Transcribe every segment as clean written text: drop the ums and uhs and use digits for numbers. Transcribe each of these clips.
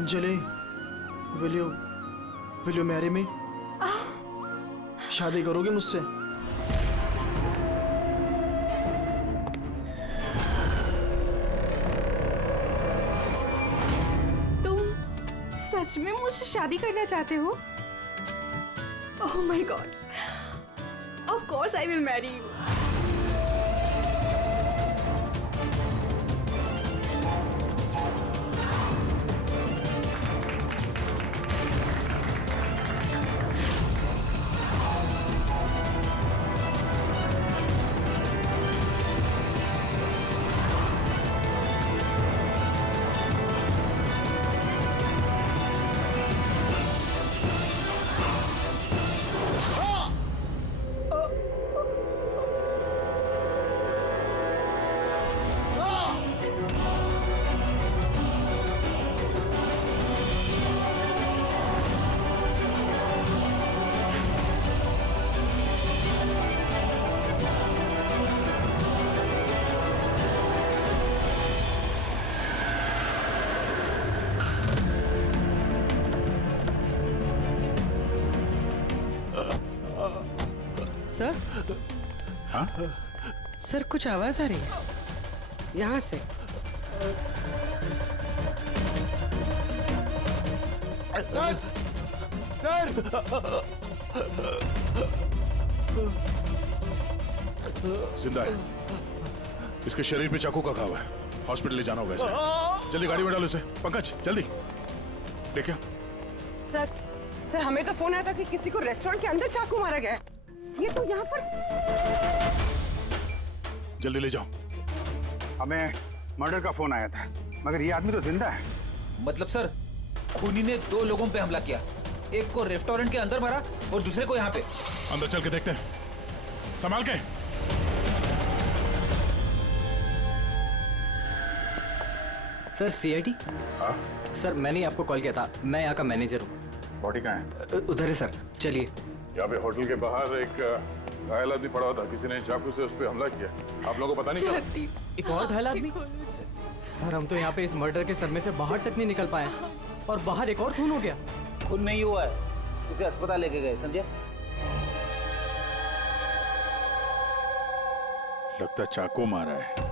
Anjali, will you marry me? शादी करोगी मुझसे? तुम सच में मुझसे शादी करना चाहते हो? Oh my God, of course I will marry you. Sir? हाँ? सर कुछ आवाज आ रही है यहाँ से। सर! सर! जिंदा है। इसके शरीर पे चाकू का घाव है। हॉस्पिटल ले जाना होगा इसे। जल्दी गाड़ी में डालो इसे। पंकज जल्दी देखिए। सर हमें तो फोन आया था कि किसी को रेस्टोरेंट के अंदर चाकू मारा गया है। ये तो यहाँ पर। जल्दी ले जाओ। हमें मर्डर का फोन आया था, मगर ये आदमी तो जिंदा है। मतलब सर, खूनी ने 2 लोगों पे हमला किया। एक को रेस्टोरेंट के अंदर मारा और दूसरे को यहाँ पे। अंदर चल के देखते हैं। संभाल के। Sir CID? हाँ? सर मैंने ही आपको कॉल किया था, मैं यहाँ का मैनेजर हूँ। बॉडी कहाँ है? उधर है सर, चलिए। यहाँ पे होटल के बाहर एक घायल आदमी पड़ा था। किसी ने चाकू से उस पर हमला किया। आप लोगों को पता नहीं चला? एक और घायल आदमी? सर हम तो यहाँ पे इस मर्डर के सदमे से बाहर तक नहीं निकल पाए, और बाहर एक और खून हो गया। खून नहीं हुआ है, उसे अस्पताल लेके गए, समझे? लगता चाकू मारा है।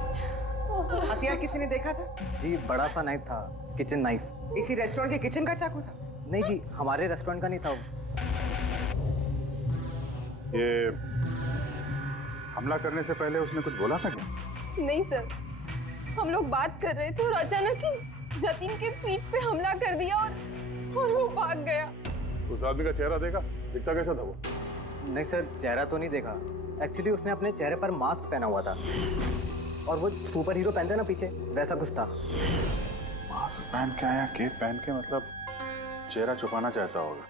हथियार किसी ने देखा था? जी बड़ा सा नाइफ था, किचन नाइफ। इसी रेस्टोरेंट के किचन का चाकू था? नहीं जी, हमारे रेस्टोरेंट का नहीं था वो। ये हमला करने से पहले उसने कुछ बोला था क्या? नहीं सर, हम लोग बात कर रहे थे और अचानक ही जतिन के पीठ पे हमला कर दिया और वो भाग गया। उस आदमी का चेहरा देखा? दिखता कैसा था वो? नहीं सर, चेहरा तो नहीं देखा। एक्चुअली उसने अपने चेहरे पर मास्क पहना हुआ था, और वो सुपर हीरो पहनते ना पीछे, वैसा कुछ था। मास्क पहन के आया, केप पहन के, मतलब चेहरा छुपाना चाहता होगा।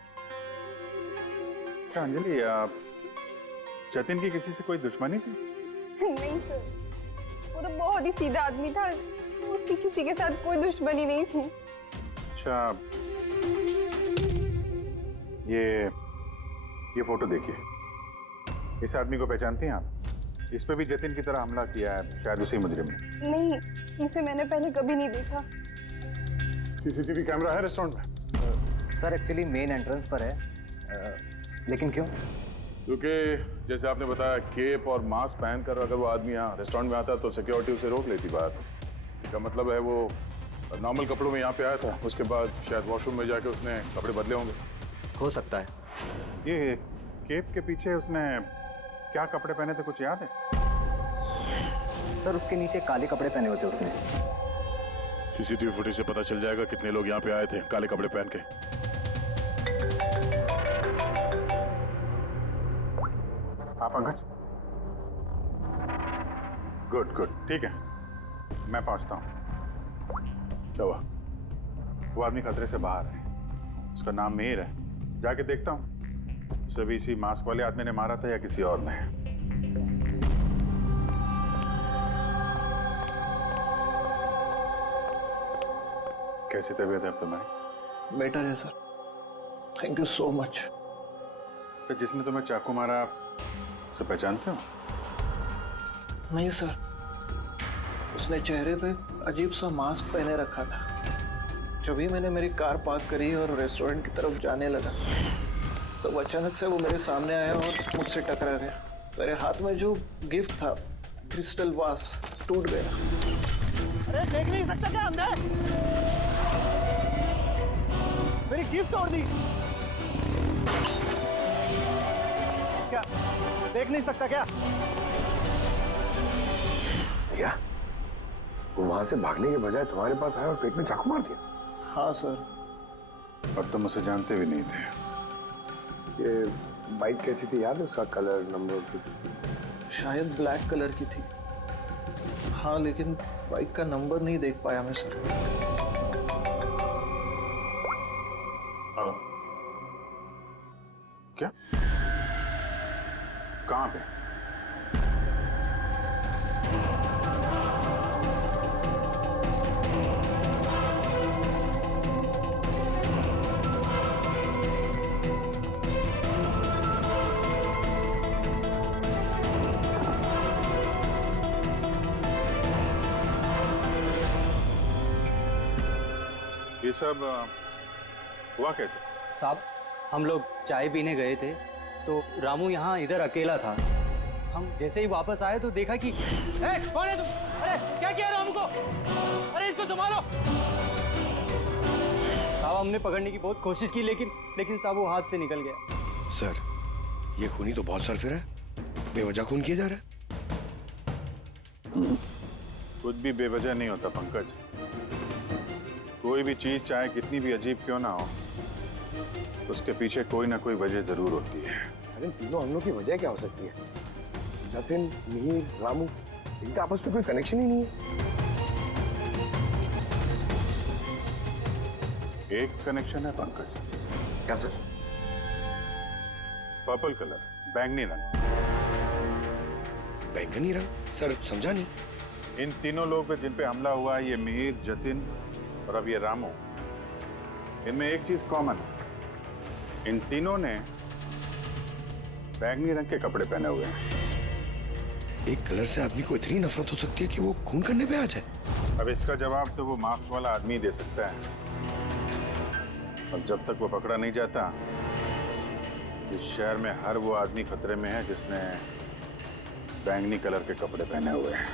क्या अंजलि, जतिन की किसी से कोई दुश्मनी थी? नहीं सर, वो तो बहुत ही सीधा आदमी था, उसकी किसी के साथ कोई दुश्मनी नहीं थी। अच्छा, ये फोटो देखिए। इस आदमी को पहचानती हैं आप? इस पे भी जतिन की तरह हमला किया है, शायद उसी मुजरिम ने। नहीं, इसे मैंने पहले कभी नहीं देखा। सीसीटीवी कैमरा है रेस्टोरेंट में? सर एक्चुअली मेन एंट्रेंस पर है, लेकिन क्यों? क्योंकि जैसे आपने बताया, केप और मास्क पहनकर अगर वो आदमी यहाँ रेस्टोरेंट में आता तो सिक्योरिटी उसे रोक लेती बाहर। इसका मतलब है वो नॉर्मल कपड़ों में यहाँ पे आया था, उसके बाद शायद वॉशरूम में जाके उसने कपड़े बदले होंगे। हो सकता है। ये केप के पीछे उसने क्या कपड़े पहने थे, कुछ याद है? सर उसके नीचे काले कपड़े पहने होते उसने। सीसीटीवी फुटेज से पता चल जाएगा कितने लोग यहाँ पे आए थे काले कपड़े पहन के। हाँ पंकज, गुड गुड, ठीक है, मैं पहुंचता हूँ। क्या हुआ? वो आदमी खतरे से बाहर है, उसका नाम मीर है। जाके देखता हूँ उसे भी इसी मास्क वाले आदमी ने मारा था या किसी और ने। कैसी तबीयत है अब तुम्हारी? बेटर है sir, thank you so much. Sir, जिसने तुम्हें चाकू मारा उसे पहचानते हो? नहीं सर, उसने चेहरे पे अजीब सा मास्क पहने रखा था। जब भी मैंने मेरी कार पार्क करी और रेस्टोरेंट की तरफ जाने लगा तो अचानक से वो मेरे सामने आया और मुझसे टकरा गया। मेरे हाथ में जो गिफ्ट था, क्रिस्टल वास, टूट गया। अरे देख नहीं सकता क्या हमने? मेरी गिफ्ट तोड़ दी। क्या देख नहीं सकता क्या? भैया, वो वहां से भागने के बजाय तुम्हारे पास आया और पेट में चाकू मार दिया। हाँ सर। अब तो मुझसे जानते भी नहीं थे। ये बाइक कैसी थी याद है? उसका कलर, नंबर कुछ? शायद ब्लैक कलर की थी। हाँ, लेकिन बाइक का नंबर नहीं देख पाया मैं सर। क्या? कहाँ पे? ये सब हुआ कैसे? साहब, हम लोग चाय पीने गए थे तो रामू यहाँ इधर अकेला था। हम जैसे ही वापस आए तो देखा कि कौन है तुम? अरे क्या किया रामू को? अरे इसको संभालो। साहब, हमने पकड़ने की बहुत कोशिश की लेकिन साहब वो हाथ से निकल गया। सर, ये खूनी तो बहुत सरफिर है। बेवजह खून किया जा रहा है। कुछ भी बेवजह नहीं होता पंकज। कोई भी चीज चाहे कितनी भी अजीब क्यों ना हो, उसके पीछे कोई ना कोई वजह जरूर होती है। अरे तीनों हमलों की वजह क्या हो सकती है? जतिन, मिहिर, रामू, इनका आपस में कोई कनेक्शन ही नहीं है। एक कनेक्शन है पंकज। क्या सर? पर्पल कलर, बैंगनी रंग। बैंगनी रंग? सर समझा नहीं। इन तीनों लोग पे जिन पे हमला हुआ है, ये मिहिर, जतिन और अब ये रामू, इनमें एक चीज कॉमन है। इन तीनों ने बैंगनी रंग के कपड़े पहने हुए हैं। एक कलर से आदमी को इतनी नफरत हो सकती है कि वो खून करने पे आ जाए? अब इसका जवाब तो वो मास्क वाला आदमी दे सकता है। और जब तक वो पकड़ा नहीं जाता, इस शहर में हर वो आदमी खतरे में है जिसने बैंगनी कलर के कपड़े पहने हुए हैं।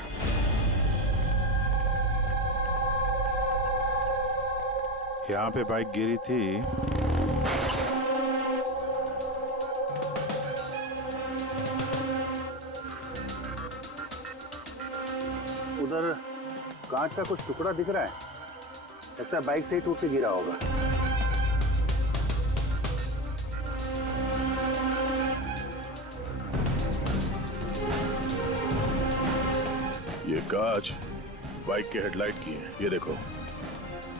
यहाँ पे बाइक गिरी थी। उधर कांच का कुछ टुकड़ा दिख रहा है। लगता है बाइक से ही टूट के गिरा होगा। ये कांच बाइक के हेडलाइट की है। ये देखो,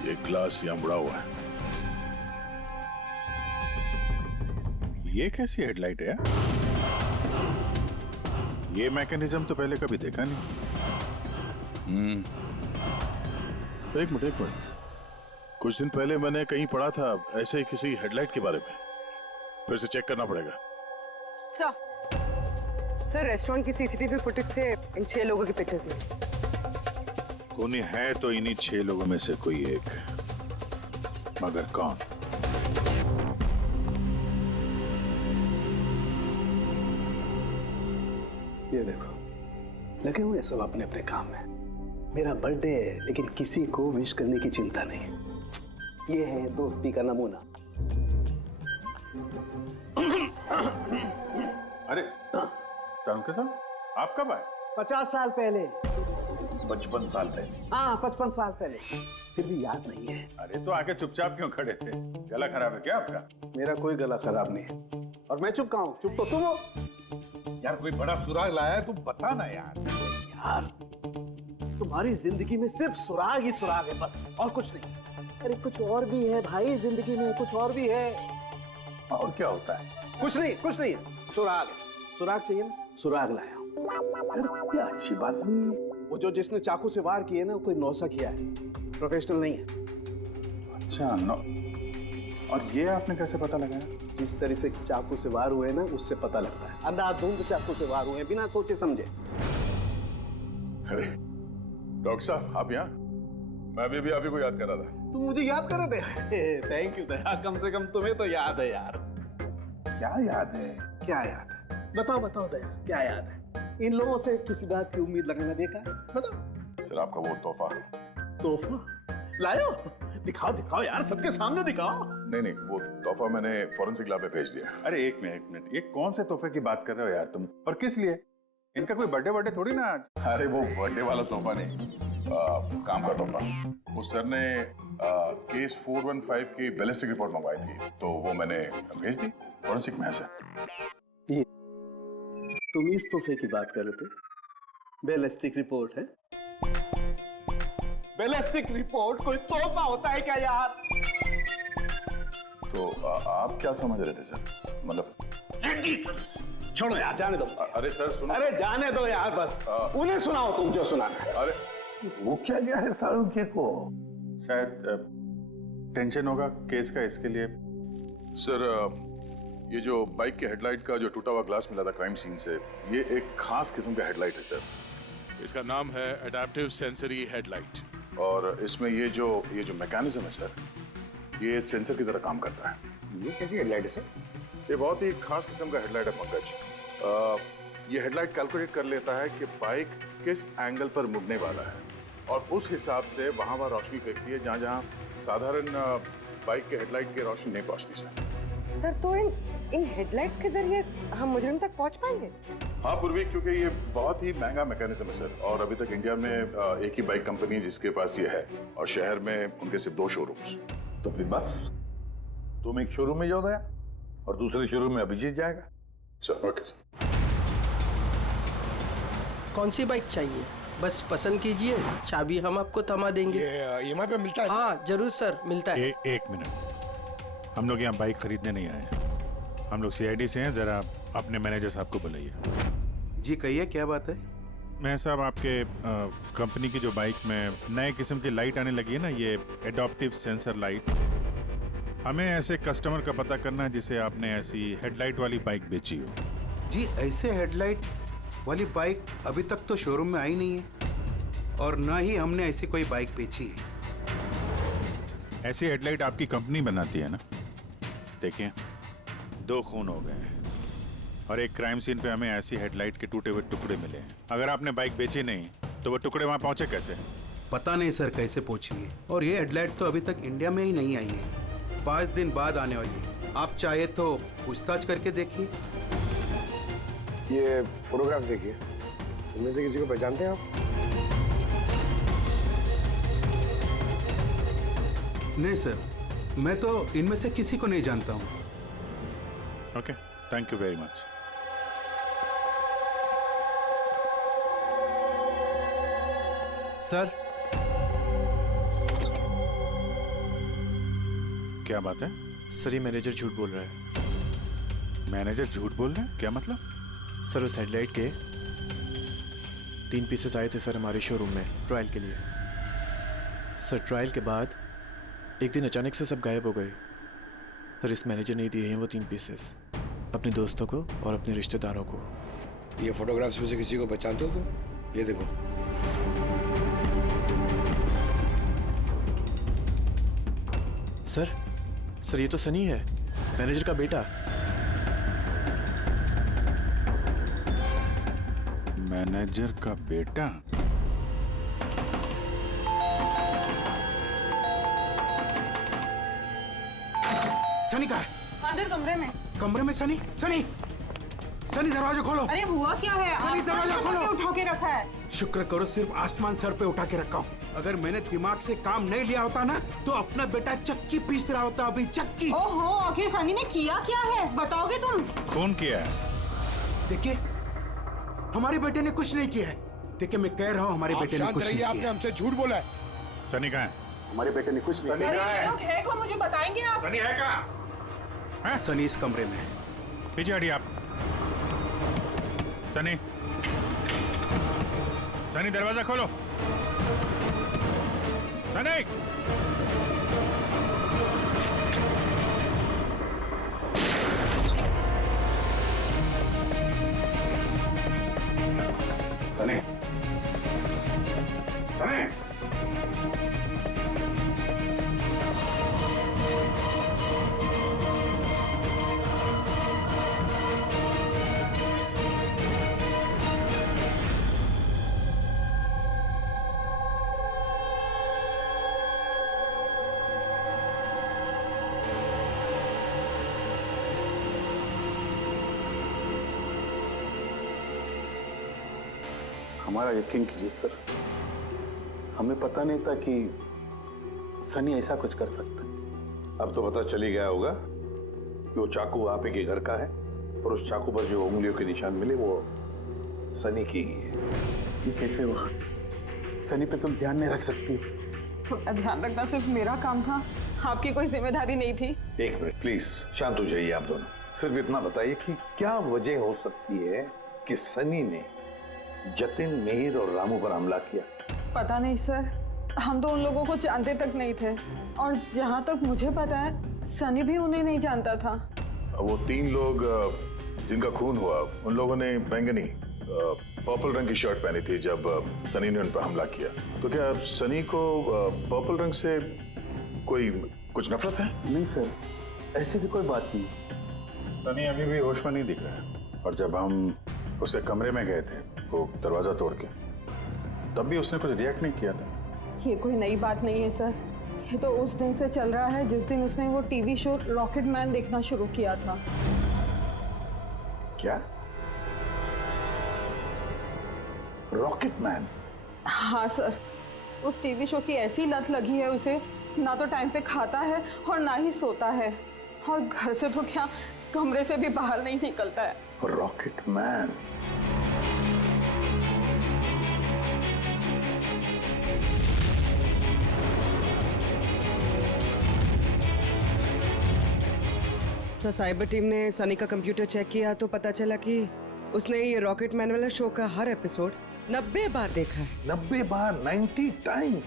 ये ग्लास यहाँ मुड़ा हुआ है। ये कैसी हेडलाइट है यार? ये मैकेनिज्म तो पहले कभी देखा नहीं। एक मिनट। कुछ दिन पहले मैंने कहीं पढ़ा था ऐसे ही किसी हेडलाइट के बारे में। फिर से चेक करना पड़ेगा। सर, रेस्टोरेंट की सीसीटीवी फुटेज से इन 6 लोगों के पिक्चर्स में खूनी है तो इन्हीं 6 लोगों में से कोई एक, मगर कौन? ये देखो, लगे हुए सब अपने अपने काम में। मेरा बर्थडे है लेकिन किसी को विश करने की चिंता नहीं। ये है दोस्ती का नमूना। अरे चाणक्य साहब, आप कब आए? 50 साल पहले। 55 साल पहले? हाँ, 55 साल पहले। फिर भी याद नहीं है। अरे तो आके चुपचाप क्यों खड़े थे? गला खराब है क्या आपका? मेरा कोई गला खराब नहीं है। और मैं चुप कहाँ हूँ? चुप तो तुम हो। यार कोई बड़ा सुराग लाया है, तुम बता ना यार। यार, तुम्हारी जिंदगी में सिर्फ सुराग ही सुराग है, बस और कुछ नहीं। अरे कुछ और भी है भाई, जिंदगी में कुछ और भी है। और क्या होता है? कुछ नहीं है। सुराग है। सुराग चाहिए ना? सुराग लाया हूं। अरे क्या अच्छी बात नहीं है। वो जो जिसने चाकू से वार किए ना, कोई नौसा किया है, प्रोफेशनल नहीं है। अच्छा, नो। और ये आपने कैसे पता लगाया? जिस तरह से चाकू से वार हुए ना, उससे पता लगता है। अंधाधुंध चाकू से वार हुए, बिना सोचे समझे। अरे डॉक्टर साहब, आप यहाँ? मैं भी आप ही को याद कर रहा था। तुम मुझे याद कर रहे थे? थैंक यू दया, कम से कम तुम्हें तो याद है यार। क्या याद है? क्या याद है? बताओ बताओ दया, क्या याद है? इन लोगों से किसी बात की उम्मीद लगाना देखा है? बताओ। सर आपका वो तोहफा। तोहफा लायो? दिखाओ दिखाओ यार, सबके सामने दिखाओ। नहीं वो तोहफा मैंने फॉरेंसिक लैब में भेज दिया। अरे एक मिनट, ये कौन से तोहफे की बात कर रहे हो यार तुम? और किस लिए? इनका कोई बर्थडे थोड़ी ना आज। अरे वो बर्थडे वाला तोहफा नहीं, काम का तोहफा। उस सर ने केस 415 की बैलिस्टिक रिपोर्ट मंगवाई थी, तो वो मैंने भेज दी। फॉरेंसिक में है सर। तुम इस तोहफे की बात कर रहे थे? बैलिस्टिक रिपोर्ट है? बैलिस्टिक रिपोर्ट कोई तोहफा होता है क्या यार? तो आप क्या समझ रहे थे सर? मतलब छोड़ो यार, जाने दो। अरे सर सुनो। अरे जाने दो यार, बस उन्हें सुनाओ तुम जो सुनाना है। अरे वो क्या गया है सारुख्य को? शायद टेंशन होगा केस का, इसके लिए। सर ये जो बाइक के हेडलाइट का जो टूटा हुआ ग्लास मिला था क्राइम सीन से, ये एक खास किस्म का हेडलाइट है सर। इसका नाम है एडेप्टिव सेंसरी हेडलाइट, और इसमें ये जो मैकेनिज्म है सर, ये सेंसर की तरह काम करता है। ये कैसी हेडलाइट है सर? ये बहुत ही खास किस्म का हेडलाइट है पंकज। ये हेडलाइट कैलकुलेट कर लेता है कि बाइक किस एंगल पर मुड़ने वाला है, और उस हिसाब से वहाँ रोशनी फेंकती है जहाँ जहाँ साधारण बाइक के हेडलाइट की रोशनी नहीं पहुँचती सर। सर तो इन हेडलाइट्स के जरिए हम मुजरिम तक पहुंच पाएंगे? हाँ पूर्वी, क्योंकि ये बहुत ही महंगा मैकेनिज्म है सर, और अभी तक इंडिया में एक ही बाइक कंपनी जिसके पास ये है, और शहर में उनके सिर्फ 2 शोरूम्स। तो फिर बस तुम एक शोरूम में जाओ दया, और दूसरे शोरूम में अभिजीत जाएगा। Sir okay sir. कौन सी बाइक चाहिए? बस पसंद कीजिए, चाबी हम आपको थमा देंगे। EMI पे मिलता है? हाँ जरूर सर, मिलता है। एक मिनट, हम लोग यहाँ बाइक खरीदने नहीं आए, हम लोग CID से हैं। जरा अपने मैनेजर साहब को बुलाइए। जी कहिए, क्या बात है? मैं साहब आपके कंपनी की जो बाइक में नए किस्म की लाइट आने लगी है ना, ये एडॉप्टिव सेंसर लाइट, हमें ऐसे कस्टमर का पता करना है जिसे आपने ऐसी हेडलाइट वाली बाइक बेची हो। जी ऐसे हेडलाइट वाली बाइक अभी तक तो शोरूम में आई नहीं है, और ना ही हमने ऐसी कोई बाइक बेची है। ऐसी हेडलाइट आपकी कंपनी बनाती है ना? देखिए 2 खून हो गए हैं, और एक क्राइम सीन पे हमें ऐसी हेडलाइट के टूटे हुए टुकड़े मिले हैं। अगर आपने बाइक बेची नहीं तो वो टुकड़े वहाँ पहुँचे कैसे? पता नहीं सर कैसे पहुंची है, और ये हेडलाइट तो अभी तक इंडिया में ही नहीं आई है, 5 दिन बाद आने वाली है। आप चाहे तो पूछताछ करके देखिए। ये फोटोग्राफ देखिए, इनमें से किसी को पहचानते हैं आप? नहीं सर, मैं तो इनमें से किसी को नहीं जानता हूँ। Okay, thank you very much. Sir क्या बात है? सर ये मैनेजर झूठ बोल रहा है। मैनेजर झूठ बोल रहे हैं? क्या मतलब? सर उस हेडलाइट के 3 पीसेस आए थे सर हमारे शोरूम में ट्रायल के लिए। सर ट्रायल के बाद एक दिन अचानक से सब गायब हो गए। सर इस मैनेजर ने दिए हैं वो 3 पीसेस अपने दोस्तों को और अपने रिश्तेदारों को। ये फोटोग्राफ्स में से किसी को पहचानते हो तुम? ये देखो। सर ये तो सनी है, मैनेजर का बेटा। मैनेजर का बेटा? सनी कहाँ है? अंदर कमरे में। कमरे में सनी? सनी सनी दरवाजा खोलो। अरे हुआ क्या है? सनी दरवाजा खोलो। उठा के रखा है। शुक्र करो सिर्फ आसमान सर पे उठा के रखा हूँ। अगर मैंने दिमाग से काम नहीं लिया होता ना तो अपना बेटा चक्की पीस रहा होता अभी, चक्की। ओहो, आखिर सनी ने किया क्या है बताओगे तुम? खून किया है। देखिए हमारे बेटे ने कुछ नहीं किया है। देखिए मैं कह रहा हूँ हमारे बेटे ने कुछ नहीं किया। आपने हमसे झूठ बोला है। सनी कहाँ है? हमारे बेटे ने कुछ नहीं किया। ये लोग है कौन, मुझे बताएंगे आप? सनी है कहाँ? सनी इस कमरे में है। पीछे हटिए आप। सनी सनी दरवाजा खोलो। सनी सनी सनी हमारा यकीन कीजिए सर, हमें पता नहीं था कि सनी ऐसा कुछ कर सकता है। अब तो पता चल ही गया होगा कि वो चाकू आप ही के घर का है और उस चाकू पर जो उंगलियों के निशान मिले वो सनी की ही है। ये कैसे हुआ? सनी पे तुम ध्यान नहीं रख सकती? तो ध्यान रखना सिर्फ मेरा काम था, आपकी कोई जिम्मेदारी नहीं थी। एक मिनट प्लीज, शांत हो जाइए आप दोनों। सिर्फ इतना बताइए कि क्या वजह हो सकती है कि सनी ने जतिन, मिहिर और रामू पर हमला किया? पता नहीं सर, हम तो उन लोगों को जानते तक नहीं थे, और जहाँ तक मुझे पता है सनी भी उन्हें नहीं जानता था। वो 3 लोग जिनका खून हुआ, उन लोगों ने बैंगनी पर्पल रंग की शर्ट पहनी थी जब सनी ने उन पर हमला किया। तो क्या सनी को पर्पल रंग से कुछ नफरत है? नहीं सर, ऐसी तो कोई बात नहीं। सनी अभी भी होश में नहीं दिख रहा है, और जब हम उसे कमरे में गए थे वो दरवाजा तोड़ के, तब भी उसने कुछ रिएक्ट नहीं किया था। ये कोई नई बात नहीं है सर, ये तो उस दिन से चल रहा है जिस दिन उसने वो टीवी शो रॉकेट मैन देखना शुरू किया था। क्या? Rocket man? हाँ सर, उस टीवी शो की ऐसी लत लगी है उसे, ना तो टाइम पे खाता है और ना ही सोता है, और घर से तो क्या कमरे से भी बाहर नहीं निकलता है। Rocket man? Sir, cyber team ने सनी का कंप्यूटर चेक किया तो पता चला कि उसने ये रॉकेट मैन वाला शो का हर एपिसोड 90 बार देखा है। 90 बार? 90 टाइम्स?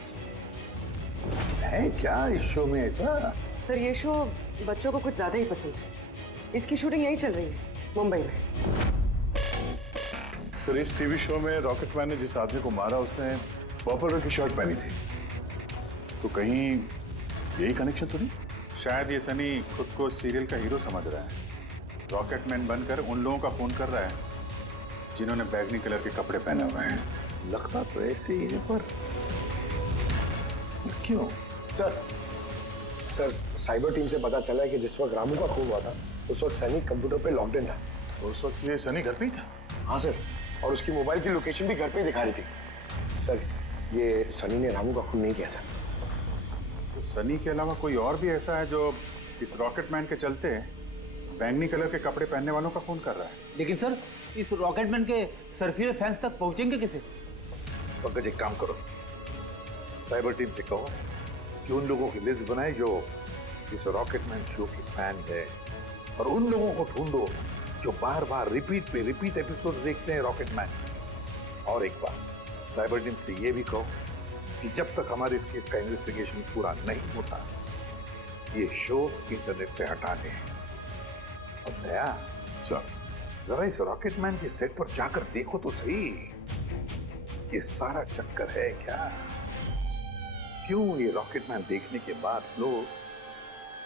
है क्या इस शो में ऐसा? सर, ये शो बच्चों को कुछ ज्यादा ही पसंद है। इसकी शूटिंग यहीं चल रही है, मुंबई में। सर, इस टीवी शो में रॉकेट मैन ने जिस आदमी को मारा उसने पर्पल रंग की शर्ट पहनी थी, तो कहीं यही कनेक्शन तो नहीं? शायद ये सनी खुद को सीरियल का हीरो समझ रहा है, रॉकेट मैन बनकर उन लोगों का खून कर रहा है जिन्होंने बैगनी कलर के कपड़े पहने हुए हैं। लगता तो ऐसे ही है, पर क्यों? सर, साइबर टीम से पता चला है कि जिस वक्त रामू का खून हुआ था उस वक्त सनी कंप्यूटर पे लॉकडाउन था। तो उस वक्त ये सनी घर पे ही था? हाँ सर, और उसकी मोबाइल की लोकेशन भी घर पे ही दिखा रही थी। सर, ये सनी ने रामू का खून नहीं किया सर। तो सनी के अलावा कोई और भी ऐसा है जो इस रॉकेट मैन के चलते बैंगनी कलर के कपड़े पहनने वालों का खून कर रहा है? लेकिन सर, इस रॉकेटमैन के सरफिरे फैंस तक पहुंचेंगे कैसे? पंकज, एक काम करो, साइबर टीम से कहो कि उन लोगों की लिस्ट बनाए जो इस रॉकेटमैन शो के फैन है, और उन लोगों को ढूंढो जो बार बार रिपीट एपिसोड देखते हैं रॉकेटमैन। और एक बात, साइबर टीम से ये भी कहो कि जब तक हमारे इस केस का इन्वेस्टिगेशन पूरा नहीं होता, ये शो इंटरनेट से हटा दें। और दया, जरा इस रॉकेटमैन के सेट पर जाकर देखो तो सही, ये सारा चक्कर है क्या? क्यों ये रॉकेटमैन देखने के बाद लोग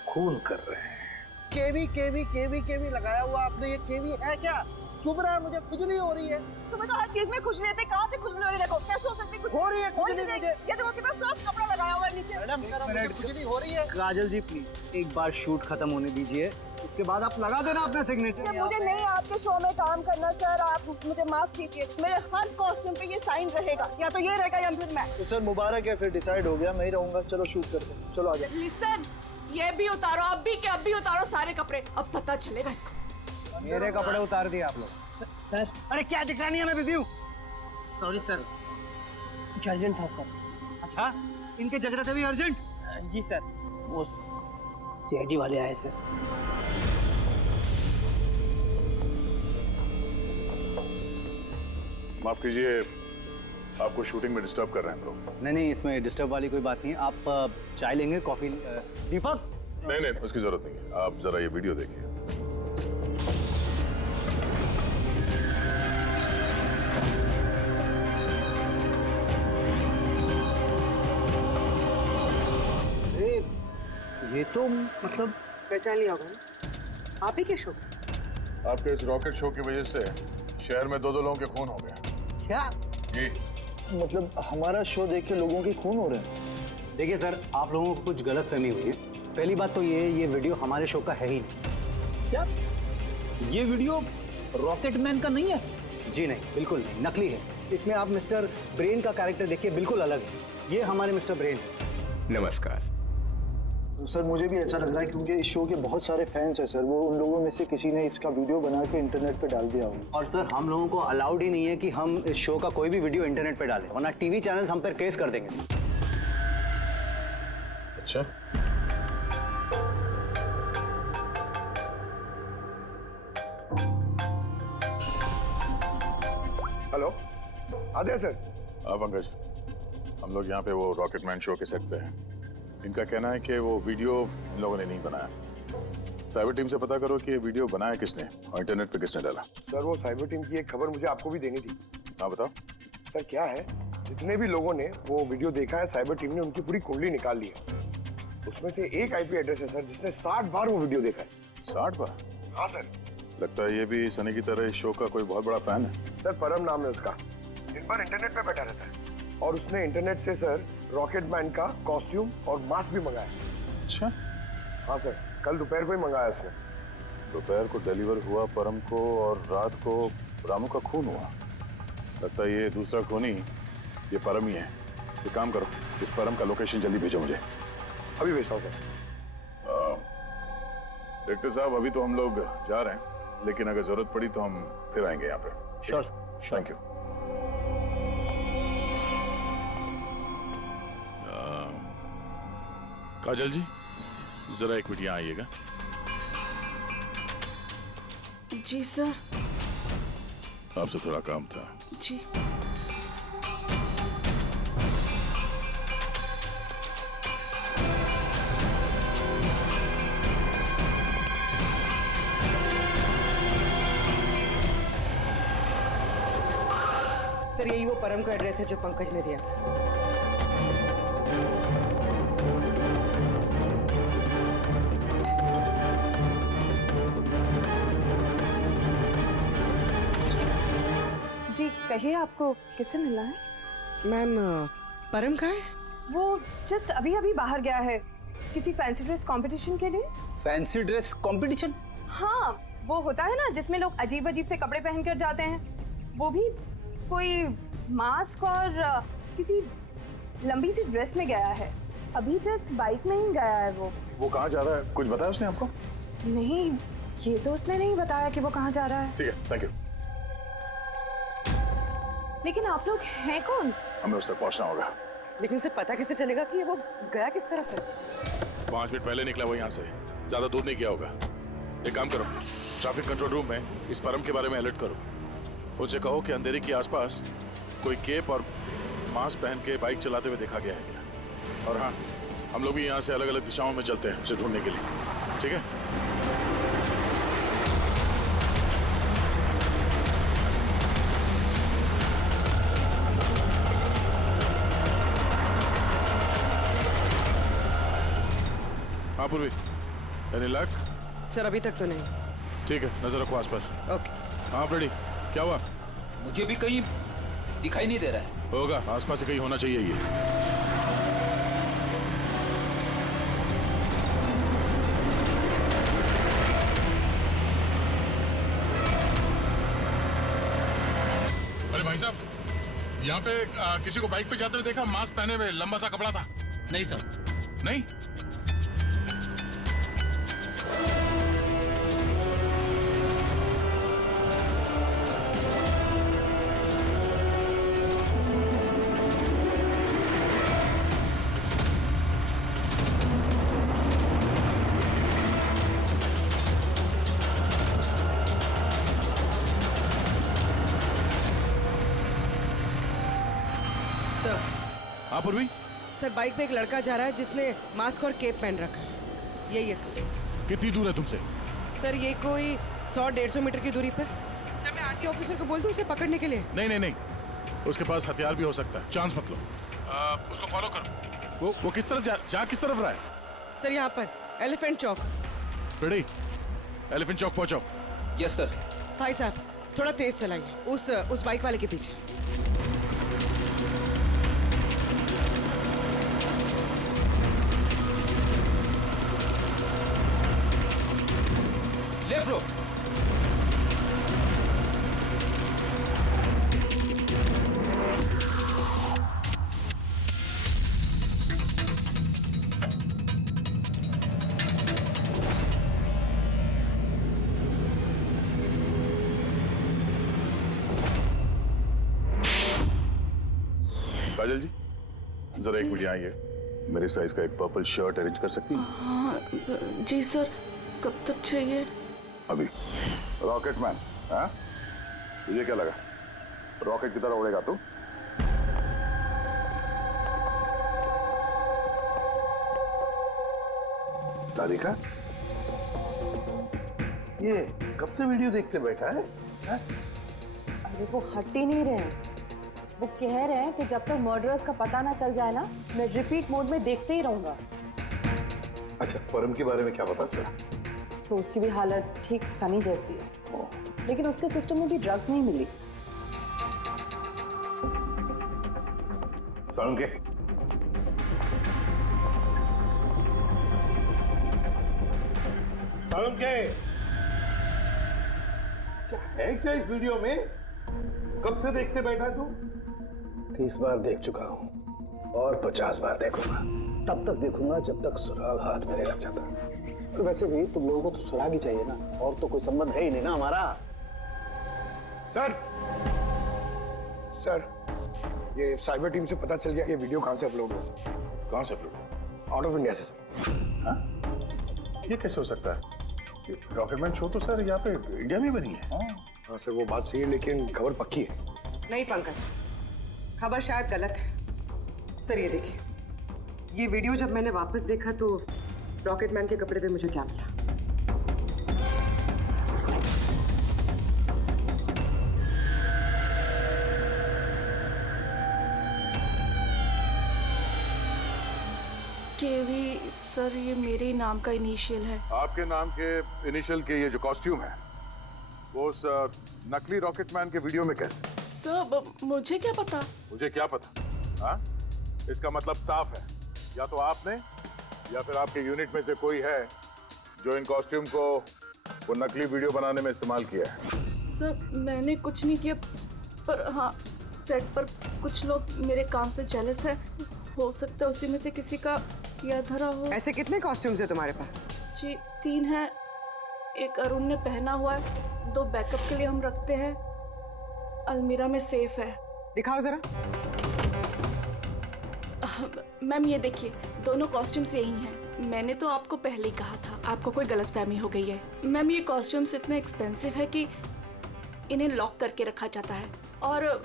खून कर रहे हैं? केवी लगाया हुआ आपने, ये केवी है क्या? चुभ रहा है, मुझे खुजली हो रही है। तुम्हें तो हर चीज में खुजली रहती है, कहाँ से खुजली हो रही है? देखो कैसे हो सकती है? हो रही है खुजली मुझे। ये देखो कितना सॉफ्ट कपड़ा लगाया हुआ है नीचे। मैडम, मुझे खुजली हो रही है। काजल जी प्लीज एक बार शूट खत्म होने दीजिए, उसके बाद आप लगा देना अपना सिग्नेचर। मुझे नहीं आपके शो में काम करना सर, आप मुझे माफ कीजिए। मेरे हर कॉस्ट्यूम पे ये साइन रहेगा, या तो ये रहेगा या फिर मैं। तो सर मुबारक है, फिर डिसाइड हो गया, मैं ही रहूंगा। चलो शूट करते हैं, चलो आ जाओ। लिसन, ये भी उतारो, अब भी उतारो सारे कपड़े, अब पता चलेगा इसको। मेरे कपड़े उतार दिए आप लोग। सर, अरे क्या दिख रहा नहीं है, मैं बिजी हूँ। सॉरी सर, कुछ अर्जेंट था सर। अच्छा, इनके जगह थे भी अर्जेंट? जी सर, वो सीआईडी वाले आए सर। माफ कीजिए, आपको शूटिंग में डिस्टर्ब कर रहे हैं तो? नहीं, इसमें डिस्टर्ब वाली कोई बात नहीं। आप चाय लेंगे, कॉफी? दीपक? नहीं, उसकी जरूरत नहीं। आप जरा ये वीडियो देखिए। ये तो मतलब पहचान लिया होगा ना? आप ही के शो? आपके इस रॉकेट शो की वजह से शहर में 2 लोगों के खून हो गए। क्या? जी। मतलब हमारा शो देख के लोगों के खून हो रहे हैं? देखिए सर, आप लोगों को कुछ गलत फहमी हुई है। पहली बात तो ये वीडियो हमारे शो का है ही नहीं। क्या? ये वीडियो रॉकेटमैन का नहीं है? जी नहीं, बिल्कुल नहीं, नकली है। इसमें आप मिस्टर ब्रेन का कैरेक्टर देखिए, बिल्कुल अलग है। ये हमारे मिस्टर ब्रेन है। नमस्कार सर। मुझे भी ऐसा लग रहा है क्योंकि इस शो के बहुत सारे फैंस हैं सर, वो उन लोगों में से किसी ने इसका वीडियो बना के इंटरनेट पे डाल दिया होगा। और सर हम लोगों को अलाउड ही नहीं है कि हम इस शो का कोई भी वीडियो इंटरनेट पे डालें, वरना टीवी चैनल हम पर केस कर देंगे। अच्छा, हेलो आदित्य सर। हाँ पंकज, हम लोग यहाँ पे वो रॉकेटमैन शो के सेट पे हैं। इनका कहना है कि वो वीडियो इन लोगों ने नहीं बनाया। साइबर टीम से पता करो कि ये वीडियो बनाया किसने और इंटरनेट पे किसने डाला। सर वो साइबर टीम की एक खबर मुझे आपको भी देनी थी। हाँ बताओ। सर क्या है, जितने भी लोगों ने वो वीडियो देखा है, साइबर टीम ने उनकी पूरी कुंडली निकाल ली है। उसमें से एक आईपी एड्रेस है सर जिसने 60 बार वो वीडियो देखा है। 60 बार? हाँ सर। लगता है ये भी सनी की तरह इस शो का कोई बहुत बड़ा फैन है। सर परम नाम है उसका, दिन भर इंटरनेट पे बैठा रहता है और उसने इंटरनेट से सर रॉकेटमैन का कॉस्ट्यूम और मास्क भी मंगाया। अच्छा। हाँ सर, कल दोपहर को ही मंगाया उसने। दोपहर को डिलीवर हुआ परम को और रात को रामू का खून हुआ। लगता है ये दूसरा खूनी ये परम ही है। ये काम करो, इस परम का लोकेशन जल्दी भेजो मुझे। अभी भेजता हूँ सर। डायरेक्टर साहब अभी तो हम लोग जा रहे हैं, लेकिन अगर जरूरत पड़ी तो हम फिर आएंगे यहाँ पे। Sure, thank you. Kajal ji जरा एक मिनट यहाँ आइएगा। जी सर। आपसे थोड़ा काम था। जी। सर यही वो परम का एड्रेस है जो पंकज ने दिया था। जी कहिए, आपको किससे मिलना है? मैम परम कहाँ है? वो जस्ट अभी अभी बाहर गया है किसी फैंसी ड्रेस कंपटीशन के लिए। Fancy dress competition? हाँ, वो होता है ना जिसमें लोग अजीब अजीब से कपड़े पहनकर जाते हैं। वो भी कोई मास्क और किसी लंबी सी ड्रेस में गया है। अभी जस्ट बाइक में ही गया है वो कहाँ जा रहा है, कुछ बताया उसने आपको? नहीं, ये तो उसने नहीं बताया कि वो कहाँ जा रहा है। ठीक है, थैंक यू। लेकिन आप लोग हैं कौन? हमें उस तक पहुंचना होगा। लेकिन उसे पता कैसे चलेगा कि वो गया किस तरफ है? 5 मिनट पहले निकला वो यहाँ से, ज्यादा दूर नहीं गया होगा। एक काम करो, ट्रैफिक कंट्रोल रूम में इस परम के बारे में अलर्ट करो। उनसे कहो कि अंधेरे के आसपास कोई केप और मास्क पहन के बाइक चलाते हुए देखा गया है क्या। और हाँ, हम लोग भी यहाँ से अलग अलग दिशाओं में चलते हैं उसे ढूंढने के लिए, ठीक है? हाँ पूर्वी, एनी लक? सर अभी तक तो नहीं। ठीक है, नजर रखो आसपास। ओके। हाँ फ्रेडी, क्या हुआ? मुझे भी कहीं दिखाई नहीं दे रहा है। होगा, आसपास से कहीं होना चाहिए ये। अरे भाई साहब, यहाँ पे किसी को बाइक पे जाते हुए देखा, मास्क पहने हुए, लंबा सा कपड़ा था। नहीं सर। नहीं? हाँ पूर्वी? सर बाइक पे एक लड़का जा रहा है जिसने मास्क और केप पहन रखा है। यही है सर। कितनी दूर है तुमसे? सर ये कोई 100-150 मीटर की दूरी पर। सर मैं आरटी ऑफिसर को बोल दूं उसे पकड़ने के लिए? नहीं नहीं नहीं, उसके पास हथियार भी हो सकता है, चांस मत लो। उसको फॉलो करो। वो किस तरफ जा किस तरफ रहा है? सर यहाँ पर एलिफेंट चौक। रेडी, एलिफेंट चौक पहुंचो। Yes sir. भाई साहब थोड़ा तेज चलाइए, उस बाइक वाले के पीछे। लेफ्ट रो। काजल जी, जरा एक मिनट आइए। मेरे साइज का एक पर्पल शर्ट अरेंज कर सकती हैं? हाँ जी सर, कब तक चाहिए? अभी। रॉकेटमैन, हाँ? तुझे क्या लगा रॉकेट की तरह उड़ेगा तू? तारिका, ये कब से वीडियो देखते बैठा है? अरे वो हट ही नहीं रहे हैं। वो कह रहे हैं कि जब तक मर्डरर्स का पता ना चल जाए ना, मैं रिपीट मोड में देखते ही रहूंगा। अच्छा, परम के बारे में क्या पता चला? सो उसकी भी हालत ठीक सनी जैसी है, लेकिन उसके सिस्टम में भी ड्रग्स नहीं मिली। सालुंके, सालुंके, क्या है क्या इस वीडियो में? कब से देखते बैठा तू? 30 बार देख चुका हूँ और 50 बार देखूंगा। तब तक देखूंगा जब तक सुराग हाथ में नहीं लग जाता। और वैसे भी तुम लोगों को तो सुराग ही चाहिए ना, और तो कोई संबंध है ही नहीं ना हमारा। सर, सर, ये साइबर टीम से पता चल गया ये वीडियो कहाँ से अपलोड हुआ? कहाँ से अपलोड हुआ? आउट ऑफ इंडिया से सर। हाँ? ये कैसे हो सकता है? रॉकेटमैन शो तो सर यहाँ पे इंडिया में बनी है। हाँ सर, वो बात सही है, लेकिन खबर पक्की है। नहीं पंकज, खबर शायद गलत है। सर ये देखिए, ये वीडियो जब मैंने वापस देखा तो रॉकेटमैन के कपड़े पे मुझे क्या मिला? केवी सर, ये मेरे ही नाम का इनिशियल है। आपके नाम के इनिशियल के ये जो कॉस्ट्यूम है वो उस नकली रॉकेटमैन के वीडियो में कैसे? सर मुझे क्या पता? मुझे क्या पता? हाँ? इसका मतलब साफ है, या तो आपने या फिर आपके यूनिट में से कोई है जो इन कॉस्ट्यूम को वो नकली वीडियो बनाने में इस्तेमाल किया है। सर मैंने कुछ नहीं किया, पर हाँ सेट पर कुछ लोग मेरे काम से जेलस है। हो सकता है उसी में से किसी का किया धरा हो। ऐसे कितने कॉस्ट्यूम्स है तुम्हारे पास? जी 3 हैं। एक अरुण ने पहना हुआ है, 2 बैकअप के लिए हम रखते हैं। अलमीरा में सेफ है। दिखाओ जरा। मैम ये देखिए, दोनों कॉस्ट्यूम्स यही हैं। मैंने तो आपको पहले ही कहा था, आपको कोई गलतफहमी हो गई है। मैम ये कॉस्ट्यूम्स इतने एक्सपेंसिव है कि इन्हें लॉक करके रखा जाता है, और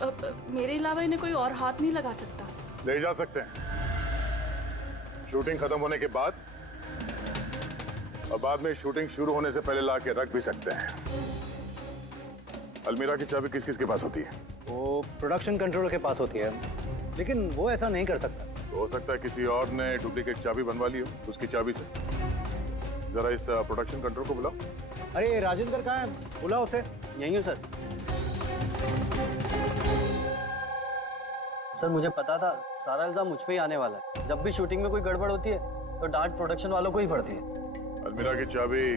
मेरे अलावा इन्हें कोई और हाथ नहीं लगा सकता। ले जा सकते हैं शूटिंग खत्म होने के बाद, और बाद में शूटिंग शुरू होने से पहले ला के रख भी सकते हैं। अलमीरा की चाबी किस किस के पास होती है? वो प्रोडक्शन कंट्रोलर के पास होती है, लेकिन वो ऐसा नहीं कर सकता। तो हो सकता है किसी और ने डुप्लीकेट चाबी बनवा ली हो उसकी चाबी से। जरा इस प्रोडक्शन कंट्रोल को बुलाओ। अरे राजेंद्र कहाँ है? बुलाओ उसे। यही हूँ सर। सर मुझे पता था सारा इल्जाम मुझ पे ही आने वाला है। जब भी शूटिंग में कोई गड़बड़ होती है तो डांट प्रोडक्शन वालों को ही पड़ती है। अलमीरा की चाबी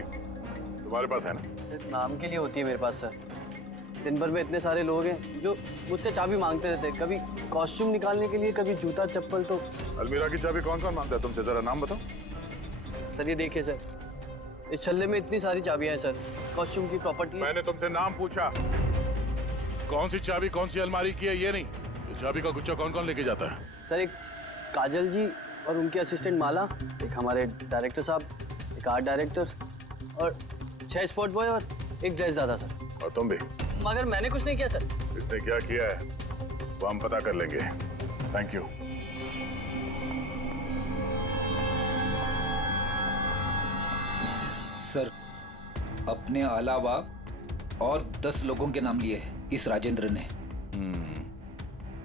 तुम्हारे पास है ना? सिर्फ नाम के लिए होती है मेरे पास सर। दिन भर में इतने सारे लोग हैं जो मुझसे चाबी मांगते रहते हैं, कभी कॉस्ट्यूम निकालने के लिए, कभी जूता चप्पल। तो अलमीरा की चाबी कौन कौन मांगता है तुमसे? जरा नाम बताओ। सर ये देखिए सर, इस छल्ले में इतनी सारी चाबियां हैं सर, कॉस्ट्यूम की, प्रॉपर्टी। मैंने तुमसे नाम पूछा, कौन सी चाबी कौन सी अलमारी की है, ये नहीं। ये चाबी का गुच्छा कौन कौन लेके जाता है? सर एक काजल जी और उनके असिस्टेंट माला, एक हमारे डायरेक्टर साहब, एक आर्ट डायरेक्टर, और 6 स्पॉट बॉय और एक ड्रेस दादा सर। और तुम भी? मगर मैंने कुछ नहीं किया सर। इसने क्या किया है वो हम पता कर लेंगे। Thank you. सर अपने अलावा और 10 लोगों के नाम लिए हैं इस राजेंद्र ने।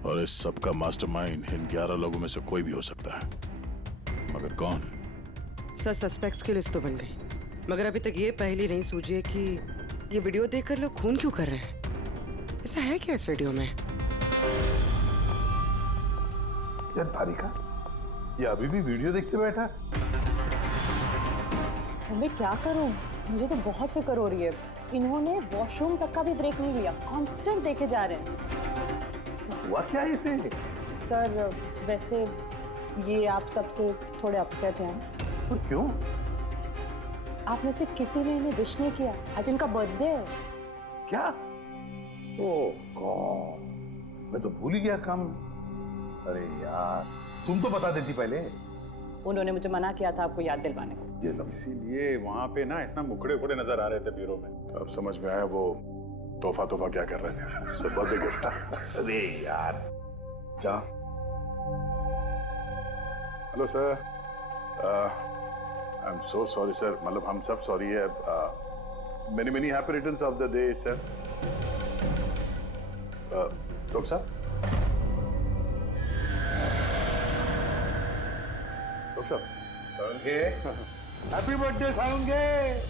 और इस सब का मास्टरमाइंड इन 11 लोगों में से कोई भी हो सकता है, मगर कौन? सर सस्पेक्ट्स की लिस्ट तो बन गई, मगर अभी तक ये पहली नहीं सूझी है कि ये वीडियो देखकर लोग खून क्यों कर रहे हैं। ऐसा है क्या इस वीडियो में? यार तारिका, ये अभी भी वीडियो देखते बैठा? सर मैं क्या करूं, मुझे तो बहुत फिक्र हो रही है। इन्होंने वॉशरूम तक का भी ब्रेक नहीं लिया, कांस्टेंट देखे जा रहे हैं। हुआ क्या है इसे? सर वैसे ये आप सबसे थोड़े अपसेट हैं। और क्यों? आप में से किसी ने इन्हें विश नहीं किया, आज इनका बर्थडे है। क्या? ओह गॉड, मैं तो भूल ही गया काम। अरे यार, तुम तो बता देती पहले। उन्होंने मुझे मना किया था आपको याद दिलवाने को। ये लो। इसीलिए वहां पे ना इतना मुखड़े उखड़े नजर आ रहे थे ब्यूरो में। तो अब समझ में आया वो तोहफा क्या कर रहे थे। सब बर्थडे गिफ्ट। अरे यार, क्या? Hello sir, I am so sorry sir, मतलब हम सब सॉरी है। Many happy returns of the day sir. Doctor साहब, डॉक्टर साहब, हैप्पी बर्थडे साउंगे।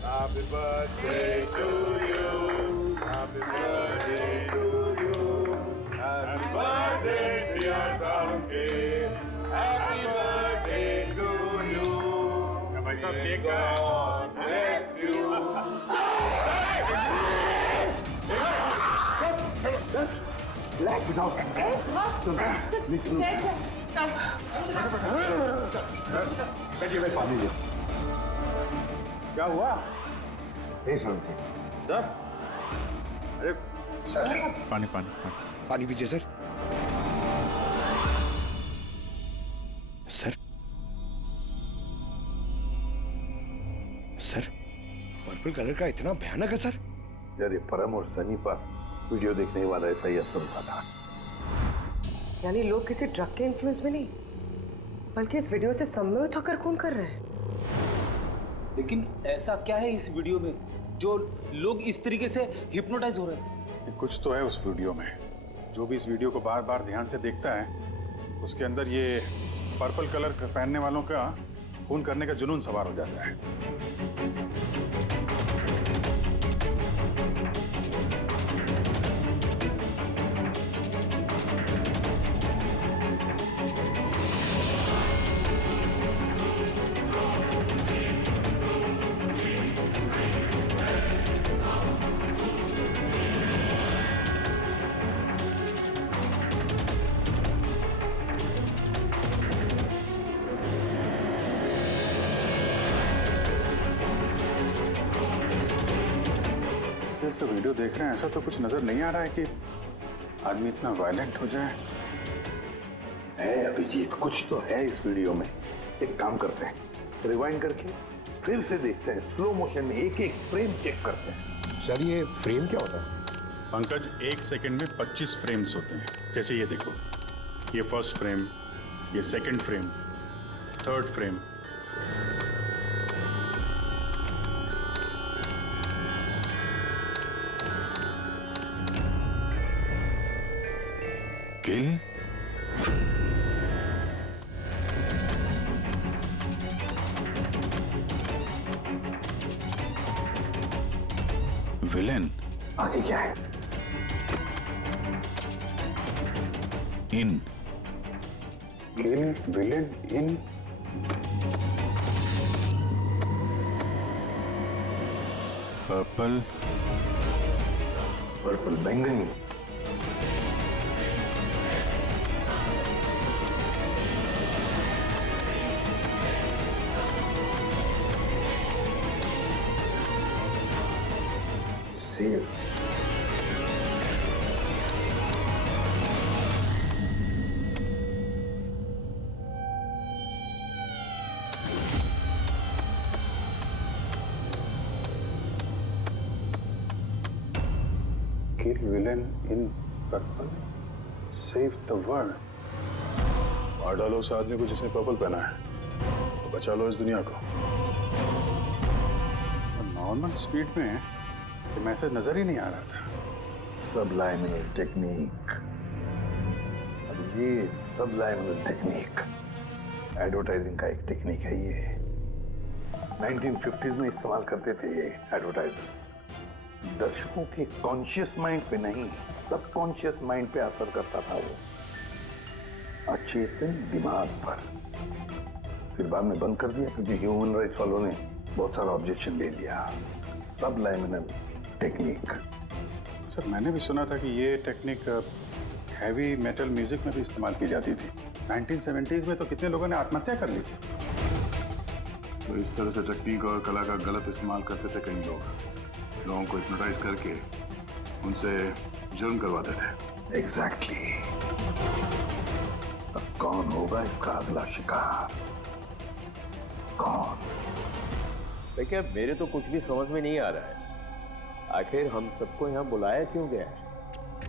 Happy birthday to you, happy birthday to you, happy birthday dear साउंगे, हैप्पी बर्थडे टू यू। भाई साहब केक का bless you. Relax it out. पानी दो। क्या हुआ? नहीं समझे। सर, अरे पानी पानी पानी पीजिए sir. Sir, sir, purple colour का इतना भयानक असर? यार ये परम और सनी पर वीडियो देखने के बाद ऐसा ही असर हुआ था। यानी लोग किसी ड्रग के इन्फ्लुएंस में नहीं, बल्कि इस वीडियो से सम्मोहित होकर खून कर रहे हैं। लेकिन ऐसा क्या है इस वीडियो में जो लोग इस तरीके से हिप्नोटाइज हो रहे हैं? कुछ तो है उस वीडियो में। जो भी इस वीडियो को बार बार ध्यान से देखता है, उसके अंदर ये पर्पल कलर पहनने वालों का खून करने का जुनून सवार हो जाता है। जैसे वीडियो देख रहे हैं ऐसा तो कुछ नजर नहीं आ रहा है कि आदमी इतना वायलेंट हो जाए। है अभिजीत, कुछ तो है इस वीडियो में। एक काम करते हैं, रिवाइंड करके फिर से देखते हैं, स्लो मोशन में एक एक फ्रेम चेक करते हैं। सर ये फ्रेम क्या होता है? पंकज, 1 सेकंड में 25 फ्रेम्स होते हैं। जैसे ये देखो, ये फर्स्ट फ्रेम, ये सेकंड फ्रेम, थर्ड फ्रेम। किल, विलेन, आगे क्या है? इन, किल, विलेन, इन, पर्पल, पर्पल बैंगनी, save, kill villain in purple, save the world। मार डालो उस आदमी को जिसने पर्पल पहना है, तो बचा लो इस दुनिया को। नॉर्मल स्पीड में ये मैसेज नजर ही नहीं आ रहा था। सबलाइमिनल टेक्निक। अब ये सबलाइमिनल टेक्निक एडवर्टाइजिंग का एक टेक्निक है। ये 1950s में इस्तेमाल करते थे ये एडवर्टाइजर्स। दर्शकों के कॉन्शियस माइंड पे नहीं, सबकॉन्शियस माइंड पे असर करता था वो, अचेतन दिमाग पर। फिर बाद में बंद कर दिया क्योंकि ह्यूमन राइट्स वालों ने बहुत सारा ऑब्जेक्शन ले लिया। सबलाइमिनल टेक्निक। सर, मैंने भी सुना था कि ये टेक्निक हैवी मेटल म्यूजिक में भी इस्तेमाल की जाती थी। 1970s में तो कितने लोगों ने आत्महत्या कर ली थी। तो इस तरह से टेक्निक और कला का गलत इस्तेमाल करते थे कई लोग, लोगों को हिप्नोटाइज करके उनसे जुर्म करवाते थे। एग्जैक्टली। अब कौन होगा इसका अगला शिकार? कौन? देखिए मेरे तो कुछ भी समझ में नहीं आ रहा है, आखिर हम सबको यहाँ बुलाया क्यों गया है?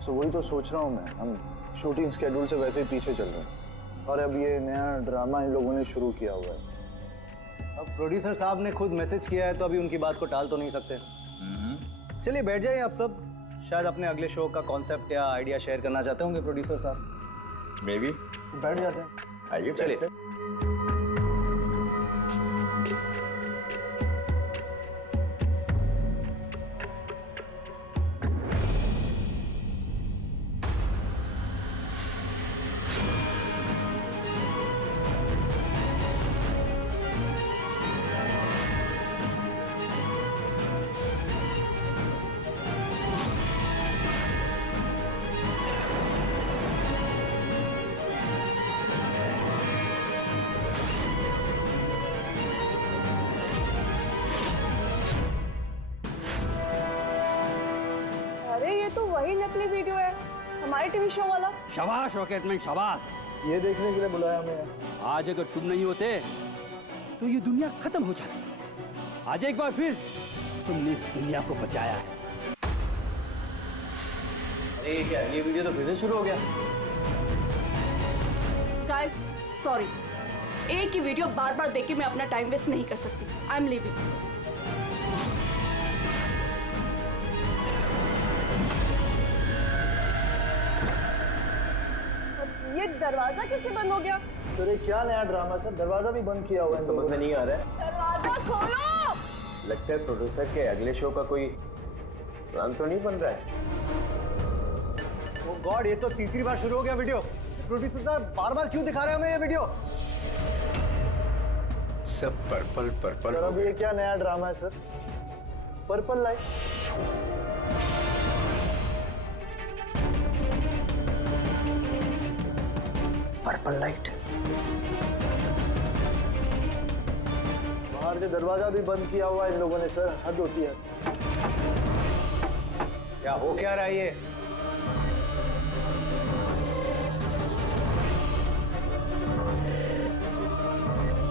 वही तो सोच रहा हूँ मैं। हम शूटिंग स्केड्यूल से वैसे ही पीछे चल रहे हैं और अब ये नया ड्रामा इन लोगों ने शुरू किया हुआ है। अब प्रोड्यूसर साहब ने खुद मैसेज किया है तो अभी उनकी बात को टाल तो नहीं सकते। चलिए बैठ जाइए आप सब। शायद अपने अगले शो का कॉन्सेप्ट या आइडिया शेयर करना चाहते होंगे प्रोड्यूसर साहब। मे बी बैठ जाते हैं। आइए चलिए। अरे ये तो वही नकली वीडियो है हमारे टीवी शो वाला। शाबाश रॉकेटमैन शाबाश। ये देखने के लिए बुलाया हमें। आज अगर तुम नहीं होते तो ये दुनिया खत्म हो जाती। आज एक बार फिर तुमने इस दुनिया को बचाया है। अरे क्या ये वीडियो तो फिर से शुरू हो गया। गाइस सॉरी, एक ही वीडियो बार बार देख के मैं अपना टाइम वेस्ट नहीं कर सकती। I am leaving. ये दरवाजा कैसे बंद हो गया? अरे क्या नया ड्रामा सर, दरवाजा भी बंद किया हुआ है। समझ में नहीं आ रहा है। दरवाजा खोलो। लगता है प्रोड्यूसर के अगले शो का कोई प्लान तो नहीं बन रहा है। ओ गॉड, ये तो तीसरी बार शुरू हो गया वीडियो। प्रोड्यूसर साहब बार बार क्यों दिखा रहे हैं हमें ये वीडियो? सब पर्पल पर्पल। सर अब ये क्या नया ड्रामा है sir? Purple light. Purple light. बाहर से दरवाजा भी बंद किया हुआ है इन लोगों ने सर, हद होती है। क्या हो क्या रहा है ये?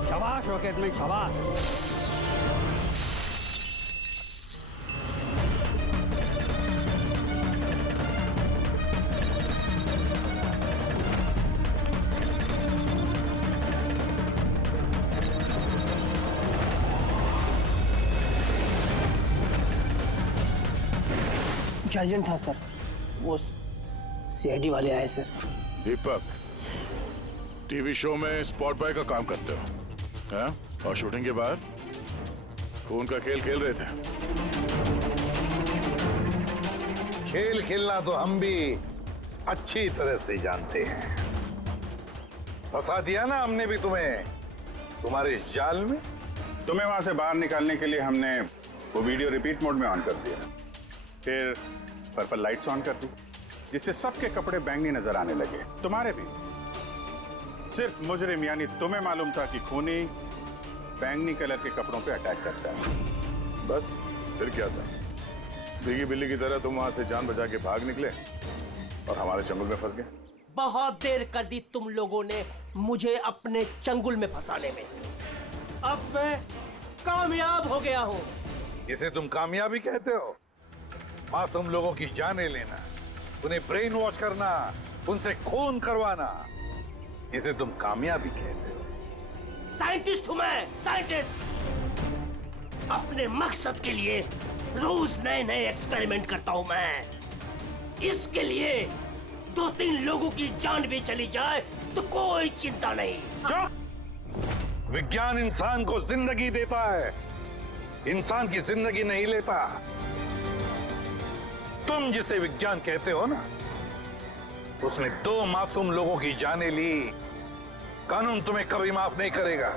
शाबाश रॉकेटमैन शाबाश। अर्जेंट था सर, वो सीआईडी वाले आए सर। दीपक, टीवी शो में स्पॉट बॉय का काम करते हो, हाँ? और शूटिंग के बाद खून का खेल खेल रहे थे। खेल खेलना तो हम भी अच्छी तरह से जानते हैं। फंसा दिया ना हमने भी तुम्हें तुम्हारे जाल में। तुम्हें वहां से बाहर निकालने के लिए हमने वो वीडियो रिपीट मोड में ऑन कर दिया, फिर पर्पल लाइट्स ऑन कर दी, जिससे सबके कपड़े बैंगनी नजर आने लगे, तुम्हारे भी। सिर्फ मुजरिम यानी तुम्हें मालूम था कि खूनी बैंगनी कलर के कपड़ों पे अटैक करता है। बस फिर क्या था, सीगी बिल्ली की तरह तुम वहां से जान बचा के भाग निकले और हमारे चंगुल में फंस गए। बहुत देर कर दी तुम लोगों ने मुझे अपने चंगुल में फंसाने में। अब मैं कामयाब हो गया हूँ। इसे तुम कामयाबी कहते हो? मासूम लोगों की जानें लेना, उन्हें ब्रेन वॉश करना, उनसे खून करवाना, इसे तुम कामयाबी कहते हो? साइंटिस्ट हूँ मैं, साइंटिस्ट। अपने मकसद के लिए रोज नए नए एक्सपेरिमेंट करता हूँ मैं। इसके लिए 2-3 लोगों की जान भी चली जाए तो कोई चिंता नहीं। चुप! विज्ञान इंसान को जिंदगी देता है, इंसान की जिंदगी नहीं लेता। तुम जिसे विज्ञान कहते हो ना, उसने 2 मासूम लोगों की जानें ली। कानून तुम्हें कभी माफ नहीं करेगा।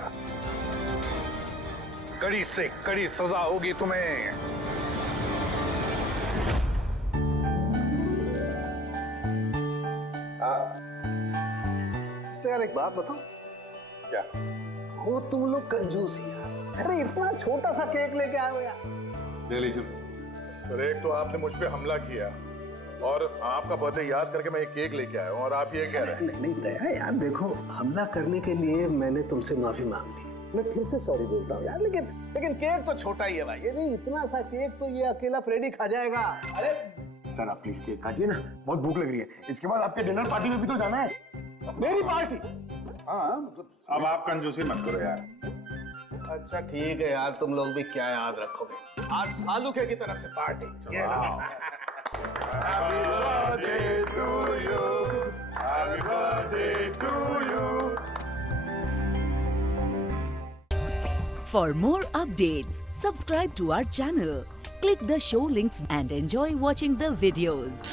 कड़ी से कड़ी सजा होगी तुम्हें। सर एक बात बताओ। क्या? हो तुम लोग कंजूस यार। अरे इतना छोटा सा केक लेके आए हो यार। ले लीजिए सर। एक तो आपने मुझ पे हमला किया और आपका बर्थडे याद करके मैं एक केक लेके आया हूँ और आप ये कह रहे हैं। नहीं नहीं दया यार, देखो हमला करने के लिए मैंने तुमसे माफी मांग ली, मैं फिर से सॉरी बोलता हूँ यार, लेकिन केक तो छोटा ही है भाई, ये नहीं इतना सा केक तो ये अकेला फ्रेडी खा जाएगा। अरे सर आप प्लीज केक काटिए ना, बहुत भूख लग रही है। इसके बाद आपके डिनर पार्टी में भी तो जाना है। मेरी पार्टी? हाँ मतलब अब आप कंजूसी मत करो यार। अच्छा ठीक है यार, तुम लोग भी क्या याद रखोगे, आज सालुके की तरफ से पार्टी। ये लो। Happy birthday to you. Happy birthday to you. For more updates, subscribe to our channel, click the show links and enjoy watching the videos.